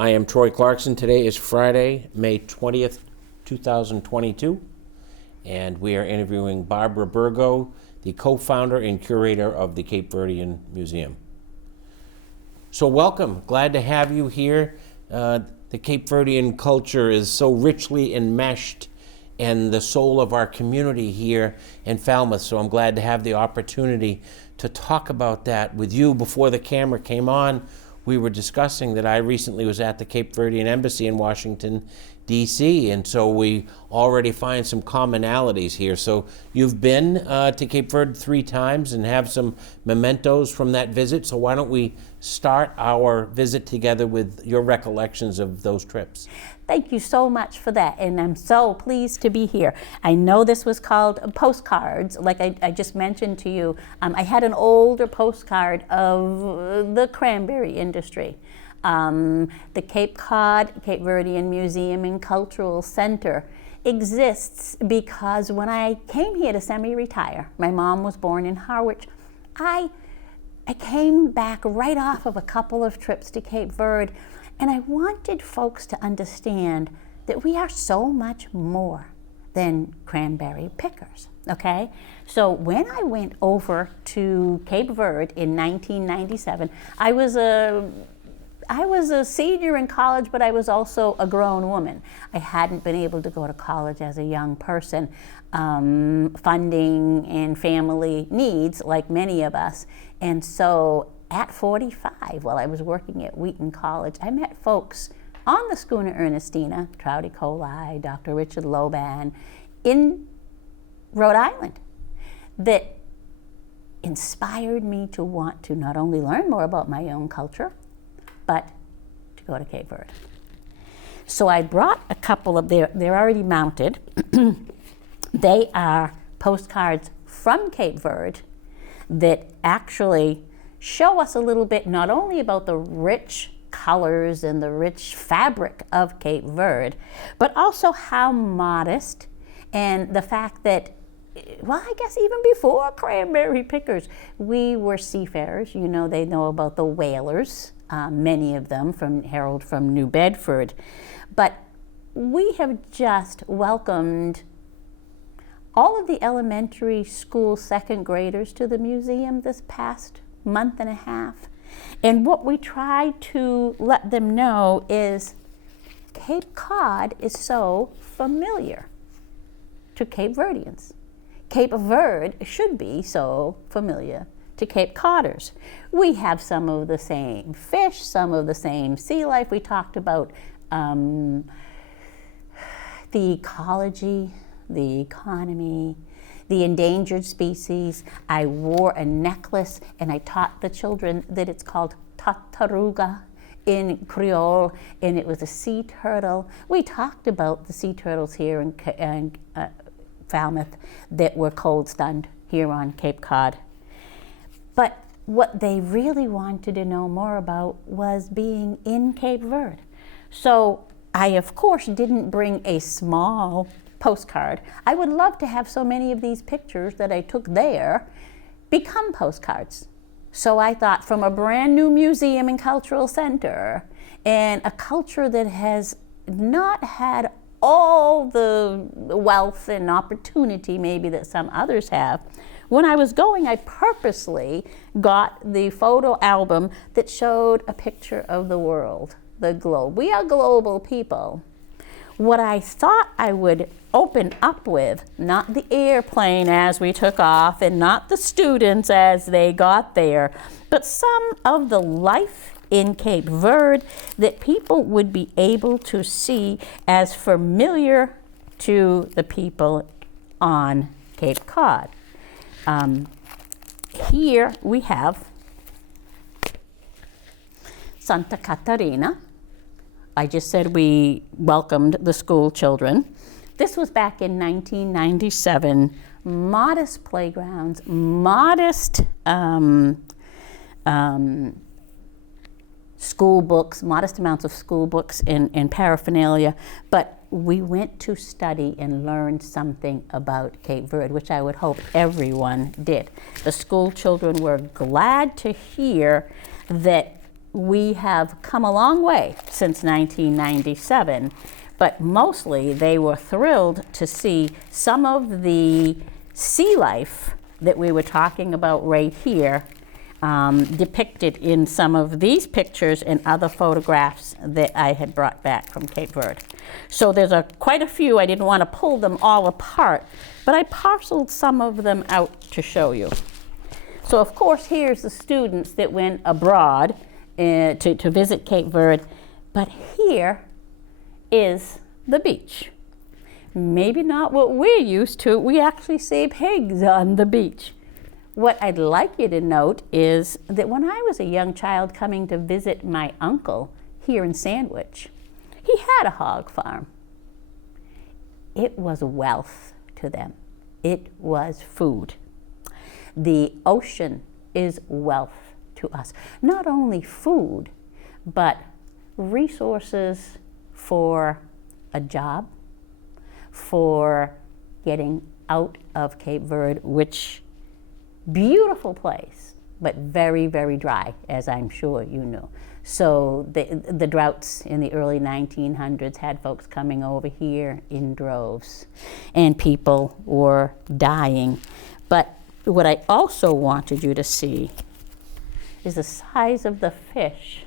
I am Troy Clarkson. Today is Friday, May 20th, 2022, and we are interviewing Barbara Burgo, the co-founder and curator of the Cape Verdean Museum. So welcome, glad to have you here. The Cape Verdean culture is so richly enmeshed in the soul of our community here in Falmouth, so I'm glad to have the opportunity to talk about that with you. Before the camera came on, we were discussing that I recently was at the Cape Verdean Embassy in Washington, D.C., and so we already find some commonalities here. So you've been to Cape Verde 3 times and have some mementos from that visit, so why don't we start our visit together with your recollections of those trips. Thank you so much for that, and I'm so pleased to be here. I know this was called Postcards, like I just mentioned to you. I had an older postcard of the cranberry industry. The Cod, Cape Verdean Museum and Cultural Center exists because when I came here to semi-retire, my mom was born in Harwich, I came back right off of a couple of trips to Cape Verde, and I wanted folks to understand that we are so much more than cranberry pickers, okay? So when I went over to Cape Verde in 1997, I was a senior in college, but I was also a grown woman. I hadn't been able to go to college as a young person, funding and family needs like many of us. And so at 45, while I was working at Wheaton College, I met folks on the schooner Ernestina, Trouty Colli, Dr. Richard Loban, in Rhode Island, that inspired me to want to not only learn more about my own culture, but to go to Cape Verde. So I brought a couple of, they're already mounted. They are postcards from Cape Verde that actually show us a little bit not only about the rich colors and the rich fabric of Cape Verde, but also how modest, and the fact that, well, I guess even before cranberry pickers, we were seafarers. You know, they know about the whalers, many of them hailed from New Bedford. But we have just welcomed all of the elementary school second graders to the museum this past month and a half. And what we try to let them know is Cape Cod is so familiar to Cape Verdeans. Cape Verde should be so familiar to Cape Codders. We have some of the same fish, some of the same sea life. We talked about the ecology, the economy, the endangered species. I wore a necklace and I taught the children that it's called tataruga in Creole, and it was a sea turtle. We talked about the sea turtles here in Falmouth that were cold stunned here on Cape Cod. But what they really wanted to know more about was being in Cape Verde. So I, of course, didn't bring a small postcard. I would love to have so many of these pictures that I took there become postcards. So I thought, from a brand new museum and cultural center, and a culture that has not had all the wealth and opportunity maybe that some others have, when I was going, I purposely got the photo album that showed a picture of the world, the globe. We are global people. What I thought I would open up with, not the airplane as we took off and not the students as they got there, but some of the life in Cape Verde that people would be able to see as familiar to the people on Cape Cod. Here we have Santa Catarina. I just said we welcomed the school children. This was back in 1997. Modest playgrounds, modest school books, modest amounts of school books and paraphernalia, but we went to study and learn something about Cape Verde, which I would hope everyone did. The school children were glad to hear that we have come a long way since 1997, but mostly they were thrilled to see some of the sea life that we were talking about right here depicted in some of these pictures and other photographs that I had brought back from Cape Verde. So there's quite a few. I didn't want to pull them all apart, but I parceled some of them out to show you. So of course, here's the students that went abroad to visit Cape Verde, but here is the beach. Maybe not what we're used to. We actually see pigs on the beach. What I'd like you to note is that when I was a young child coming to visit my uncle here in Sandwich, he had a hog farm. It was wealth to them. It was food. The ocean is wealth to us. Not only food, but resources for a job, for getting out of Cape Verde, which beautiful place, but very, very dry, as I'm sure you know. So the droughts in the early 1900s had folks coming over here in droves, and people were dying. But what I also wanted you to see is the size of the fish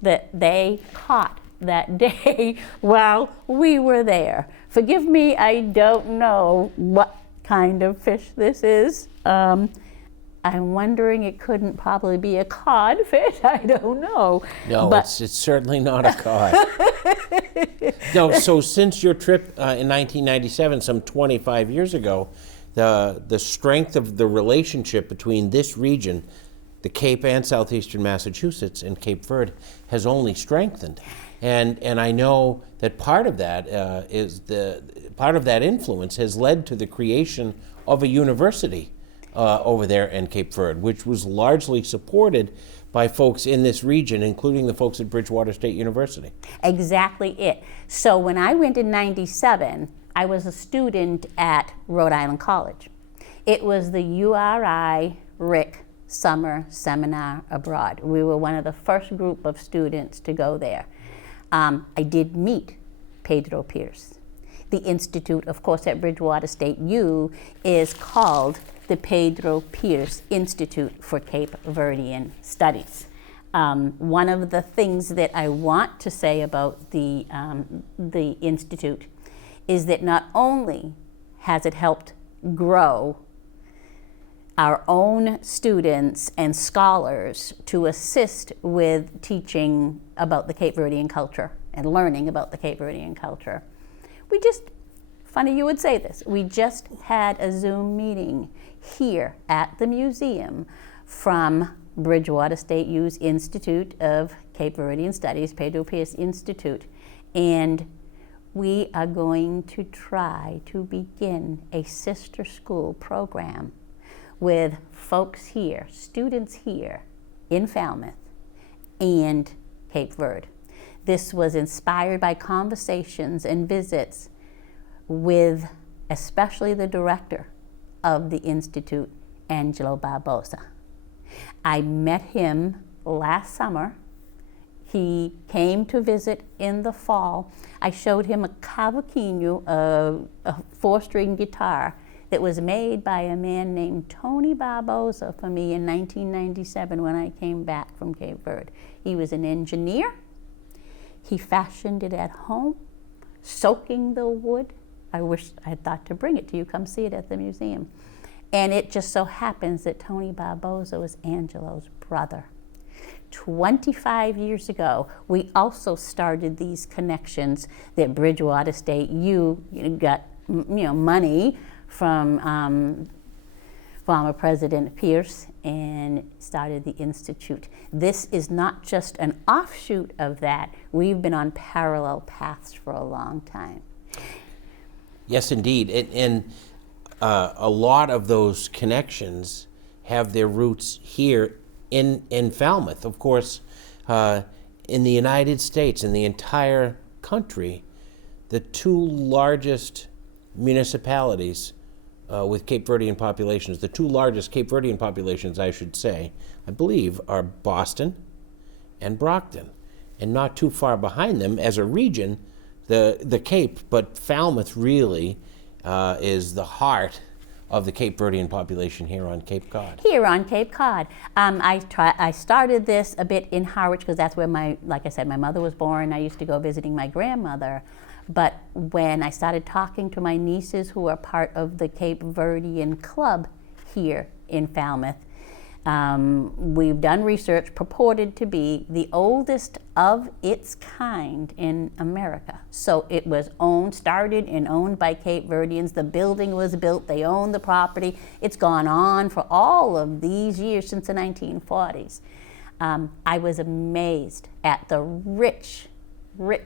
that they caught that day while we were there. Forgive me, I don't know what kind of fish this is. I'm wondering, it couldn't probably be a codfish. I don't know. No, but it's certainly not a cod. No, so since your trip in 1997, some 25 years ago, the strength of the relationship between this region, the Cape and southeastern Massachusetts and Cape Verde, has only strengthened. And I know that part of that part of that influence has led to the creation of a university over there in Cape Verde, which was largely supported by folks in this region, including the folks at Bridgewater State University. Exactly it. So when I went in '97, I was a student at Rhode Island College. It was the URI RIC Summer Seminar Abroad. We were one of the first group of students to go there. I did meet Pedro Pierce. The institute, of course, at Bridgewater State U is called the Pedro Pierce Institute for Cape Verdean Studies. One of the things that I want to say about the institute is that not only has it helped grow our own students and scholars to assist with teaching about the Cape Verdean culture and learning about the Cape Verdean culture. Funny you would say this, we just had a Zoom meeting here at the museum from Bridgewater State U's Institute of Cape Verdean Studies, Pedro Pierce Institute, and we are going to try to begin a sister school program with folks here, students here in Falmouth and Cape Verde. This was inspired by conversations and visits with especially the director of the Institute, Angelo Barbosa. I met him last summer. He came to visit in the fall. I showed him a cavaquinho, a four-string guitar that was made by a man named Tony Barbosa for me in 1997 when I came back from Cape Verde. He was an engineer. He fashioned it at home, soaking the wood. I wish I had thought to bring it to you. Come see it at the museum. And it just so happens that Tony Barbosa was Angelo's brother. 25 years ago, we also started these connections that Bridgewater State U got money from former President Pierce and started the Institute. This is not just an offshoot of that. We've been on parallel paths for a long time. Yes, indeed. And a lot of those connections have their roots here in Falmouth. Of course, in the United States, in the entire country, the two largest municipalities with Cape Verdean populations, the two largest Cape Verdean populations, I should say, I believe, are Boston and Brockton. And not too far behind them as a region, the Cape, but Falmouth really is the heart of the Cape Verdean population here on Cape Cod. Here on Cape Cod. I started this a bit in Harwich because that's where like I said, my mother was born. I used to go visiting my grandmother. But when I started talking to my nieces who are part of the Cape Verdean Club here in Falmouth, we've done research purported to be the oldest of its kind in America. So it was started and owned by Cape Verdeans. The building was built, they owned the property. It's gone on for all of these years since the 1940s. I was amazed at the rich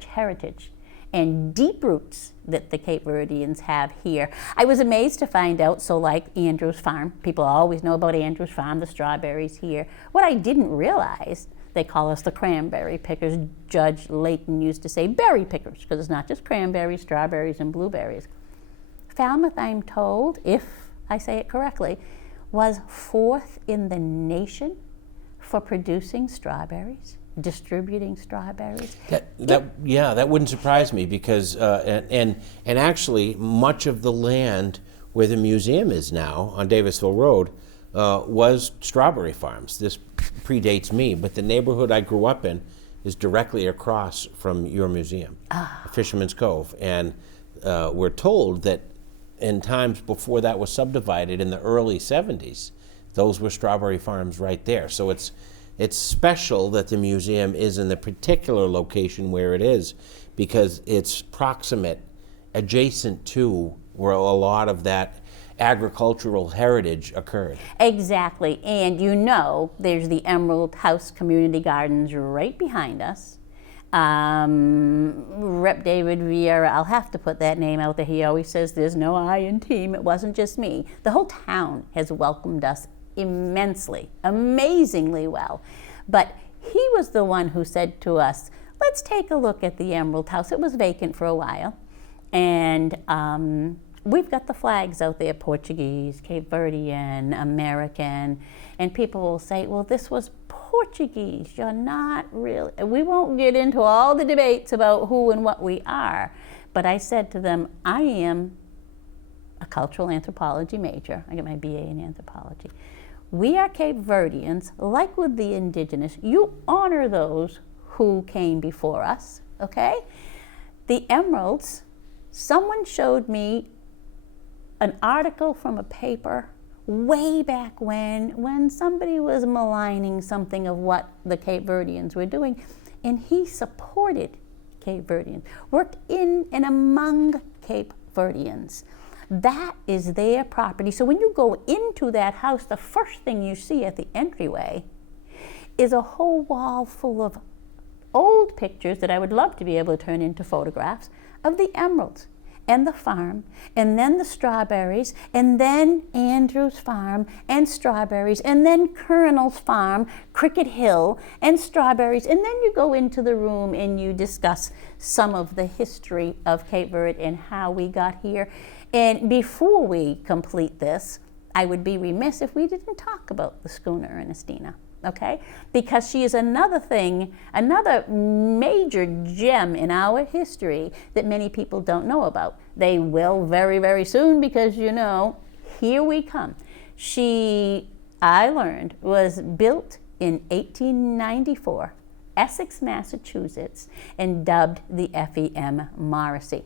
heritage and deep roots that the Cape Verdeans have here. I was amazed to find out, so like Andrew's Farm, people always know about Andrew's Farm, the strawberries here. What I didn't realize, they call us the cranberry pickers. Judge Layton used to say berry pickers, because it's not just cranberries, strawberries, and blueberries. Falmouth, I'm told, if I say it correctly, was 4th in the nation for producing strawberries, distributing strawberries. That wouldn't surprise me because and actually much of the land where the museum is now on Davisville Road was strawberry farms. This predates me, but the neighborhood I grew up in is directly across from your museum, Fisherman's Cove, and we're told that in times before that was subdivided in the early 70s, those were strawberry farms right there. So it's special that the museum is in the particular location where it is because it's proximate, adjacent to where a lot of that agricultural heritage occurred. Exactly, and you know there's the Emerald House Community Gardens right behind us. Rep David Vieira, I'll have to put that name out there. He always says there's no I in team. It wasn't just me. The whole town has welcomed us immensely, amazingly well. But he was the one who said to us, let's take a look at the Emerald House. It was vacant for a while. And we've got the flags out there, Portuguese, Cape Verdean, American. And people will say, well, this was Portuguese. You're not really. We won't get into all the debates about who and what we are. But I said to them, I am a cultural anthropology major. I got my BA in anthropology. We are Cape Verdeans, like with the indigenous. You honor those who came before us, okay? The emeralds, someone showed me an article from a paper way back when somebody was maligning something of what the Cape Verdeans were doing, and he supported Cape Verdeans, worked in and among Cape Verdeans. That is their property. So when you go into that house, the first thing you see at the entryway is a whole wall full of old pictures that I would love to be able to turn into photographs of the emeralds and the farm, and then the strawberries, and then Andrew's Farm and strawberries, and then Colonel's Farm, Cricket Hill, and strawberries, and then you go into the room and you discuss some of the history of Cape Verde and how we got here. And before we complete this, I would be remiss if we didn't talk about the schooner Ernestina, okay? Because she is another thing, another major gem in our history that many people don't know about. They will very, very soon because, you know, here we come. She, I learned, was built in 1894, Essex, Massachusetts, and dubbed the FEM Morrissey.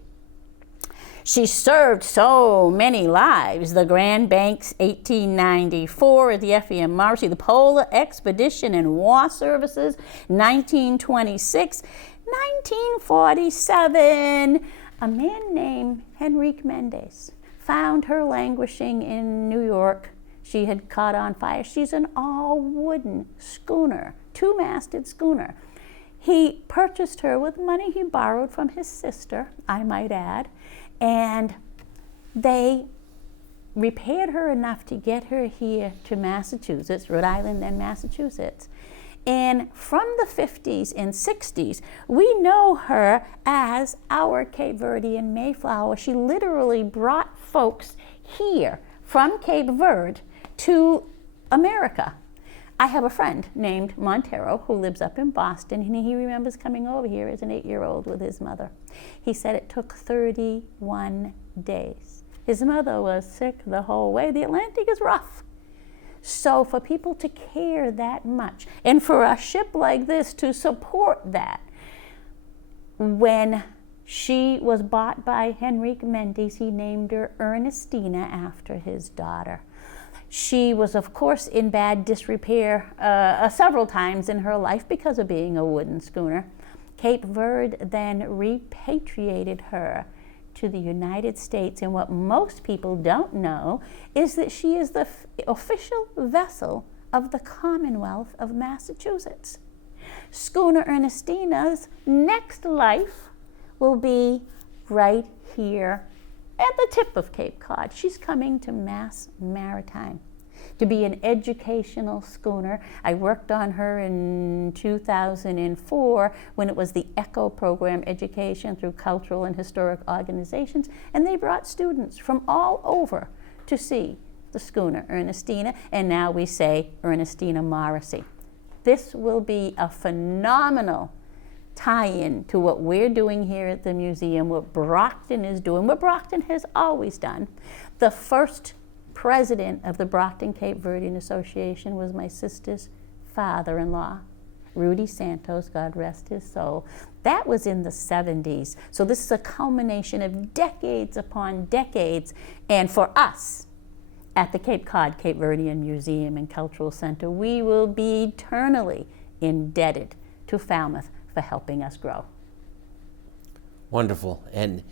She served so many lives. The Grand Banks, 1894, at the FEM Morrissey, the Polar Expedition and War Services, 1926, 1947. A man named Henrique Mendes found her languishing in New York. She had caught on fire. She's an all-wooden schooner, two-masted schooner. He purchased her with money he borrowed from his sister, I might add, and they repaired her enough to get her here to Massachusetts, Rhode Island and Massachusetts. And from the 50s and 60s, we know her as our Cape Verdean Mayflower. She literally brought folks here from Cape Verde to America. I have a friend named Montero who lives up in Boston, and he remembers coming over here as an 8-year-old with his mother. He said it took 31 days. His mother was sick the whole way. The Atlantic is rough. So for people to care that much, and for a ship like this to support that, when she was bought by Henrique Mendes, he named her Ernestina after his daughter. She was, of course, in bad disrepair several times in her life because of being a wooden schooner. Cape Verde then repatriated her to the United States, and what most people don't know is that she is the official vessel of the Commonwealth of Massachusetts. Schooner Ernestina's next life will be right here at the tip of Cape Cod. She's coming to Mass Maritime to be an educational schooner. I worked on her in 2004 when it was the ECHO program, Education Through Cultural and Historic Organizations, and they brought students from all over to see the schooner Ernestina, and now we say Ernestina Morrissey. This will be a phenomenal tie-in to what we're doing here at the museum, what Brockton is doing, what Brockton has always done. The first president of the Brockton Cape Verdean Association was my sister's father-in-law, Rudy Santos, God rest his soul. That was in the 70s. So this is a culmination of decades upon decades, and for us, at the Cape Cod Cape Verdean Museum and Cultural Center, we will be eternally indebted to Falmouth for helping us grow. Wonderful. And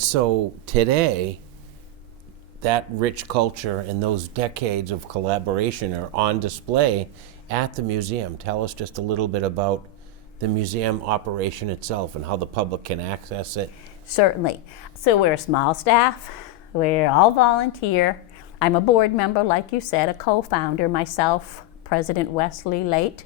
so today, that rich culture and those decades of collaboration are on display at the museum. Tell us just a little bit about the museum operation itself and how the public can access it. Certainly. So we're a small staff. We're all volunteer. I'm a board member, like you said, a co-founder, myself, President Wesley Late,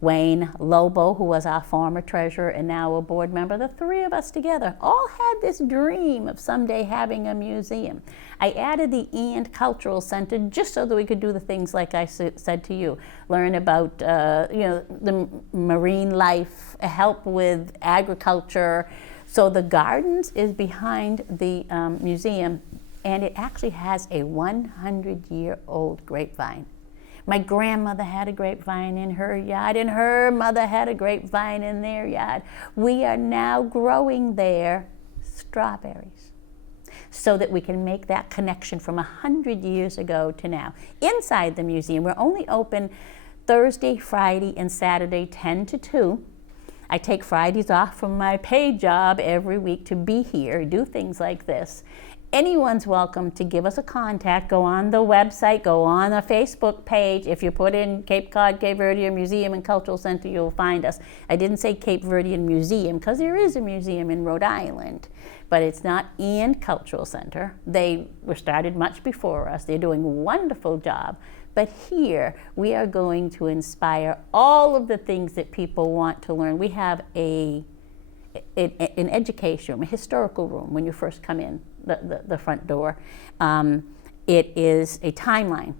Wayne Lobo, who was our former treasurer and now a board member. The three of us together all had this dream of someday having a museum. I added the And Cultural Center just so that we could do the things like I said to you, learn about the marine life, help with agriculture. So the gardens is behind the museum, and it actually has a 100-year-old grapevine. My grandmother had a grapevine in her yard, and her mother had a grapevine in their yard. We are now growing there strawberries so that we can make that connection from 100 years ago to now. Inside the museum, we're only open Thursday, Friday, and Saturday, 10 to 2. I take Fridays off from my paid job every week to be here, do things like this. Anyone's welcome to give us a contact. Go on the website, go on the Facebook page. If you put in Cape Cod Cape Verdean Museum and Cultural Center, you'll find us. I didn't say Cape Verdean Museum because there is a museum in Rhode Island, but it's not And Cultural Center. They were started much before us. They're doing a wonderful job. But here, we are going to inspire all of the things that people want to learn. We have an education room, a historical room when you first come in the front door. It is a timeline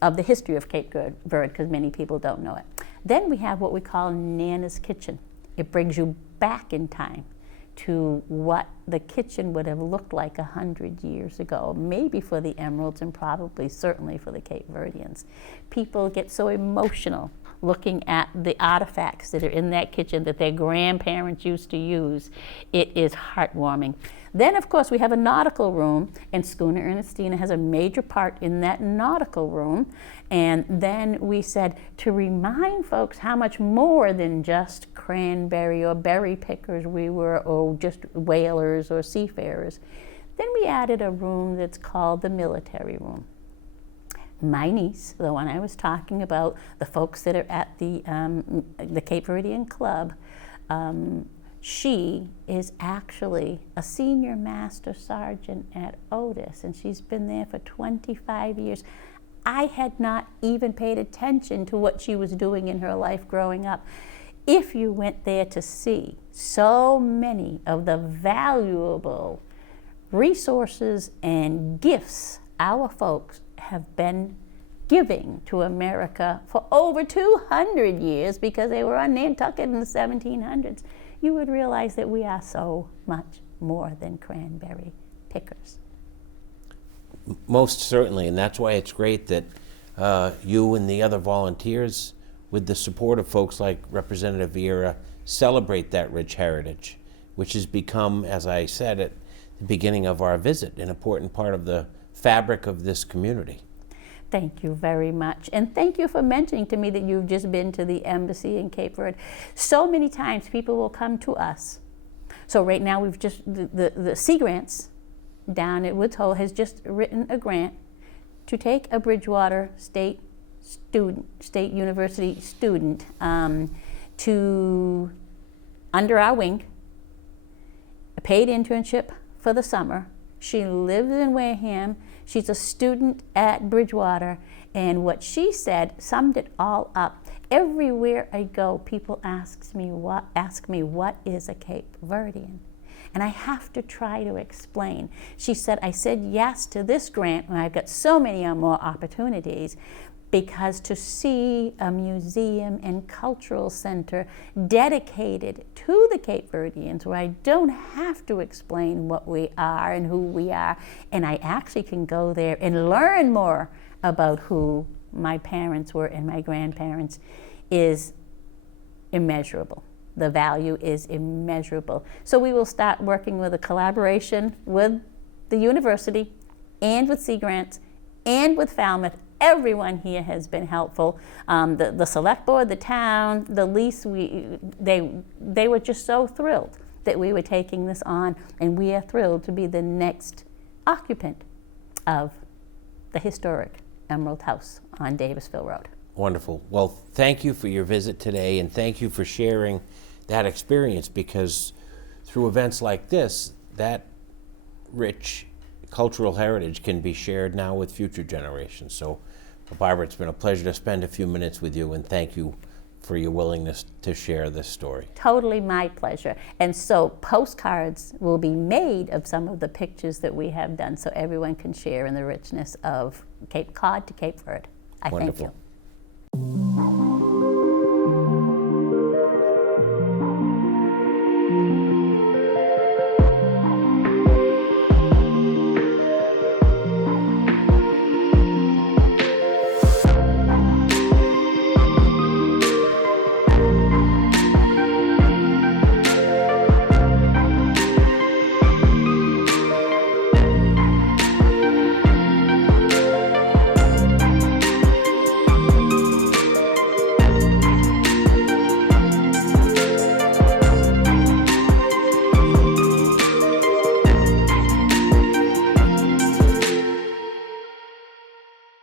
of the history of Cape Verde because many people don't know it. Then we have what we call Nana's Kitchen. It brings you back in time to what the kitchen would have looked like 100 years ago, maybe for the Emeralds and probably certainly for the Cape Verdeans. People get so emotional looking at the artifacts that are in that kitchen that their grandparents used to use. It is heartwarming. Then, of course, we have a nautical room, and Schooner Ernestina has a major part in that nautical room. And then we said to remind folks how much more than just cranberry or berry pickers we were, or just whalers or seafarers. Then we added a room that's called the military room. My niece, the one I was talking about, the folks that are at the Cape Verdean Club, she is actually a senior master sergeant at Otis, and she's been there for 25 years. I had not even paid attention to what she was doing in her life growing up. If you went there to see so many of the valuable resources and gifts our folks have been giving to America for over 200 years because they were on Nantucket in the 1700s, you would realize that we are so much more than cranberry pickers. Most certainly, and that's why it's great that you and the other volunteers, with the support of folks like Representative Vieira, celebrate that rich heritage, which has become, as I said at the beginning of our visit, an important part of the fabric of this community. Thank you very much. And thank you for mentioning to me that you've just been to the embassy in Cape Verde. So many times people will come to us. So right now we've just, the Sea Grants down at Woods Hole has just written a grant to take a Bridgewater State University student to, under our wing, a paid internship for the summer. She lives in Wareham. She's a student at Bridgewater, and what she said summed it all up. Everywhere I go, people ask me what is a Cape Verdean? And I have to try to explain. She said, I said yes to this grant, and I've got so many more opportunities, because to see a museum and cultural center dedicated to the Cape Verdeans, where I don't have to explain what we are and who we are, and I actually can go there and learn more about who my parents were and my grandparents, is immeasurable. The value is immeasurable. So we will start working with a collaboration with the university and with Sea Grants and with Falmouth. Everyone here has been helpful. The select board, the town, the lease, they were just so thrilled that we were taking this on, and we are thrilled to be the next occupant of the historic Emerald House on Davisville Road. Wonderful. Well, thank you for your visit today, and thank you for sharing that experience, because through events like this, that rich cultural heritage can be shared now with future generations. So, Barbara, it's been a pleasure to spend a few minutes with you, and thank you for your willingness to share this story. Totally my pleasure. And so postcards will be made of some of the pictures that we have done, so everyone can share in the richness of Cape Cod to Cape Verde. I Wonderful. thank you.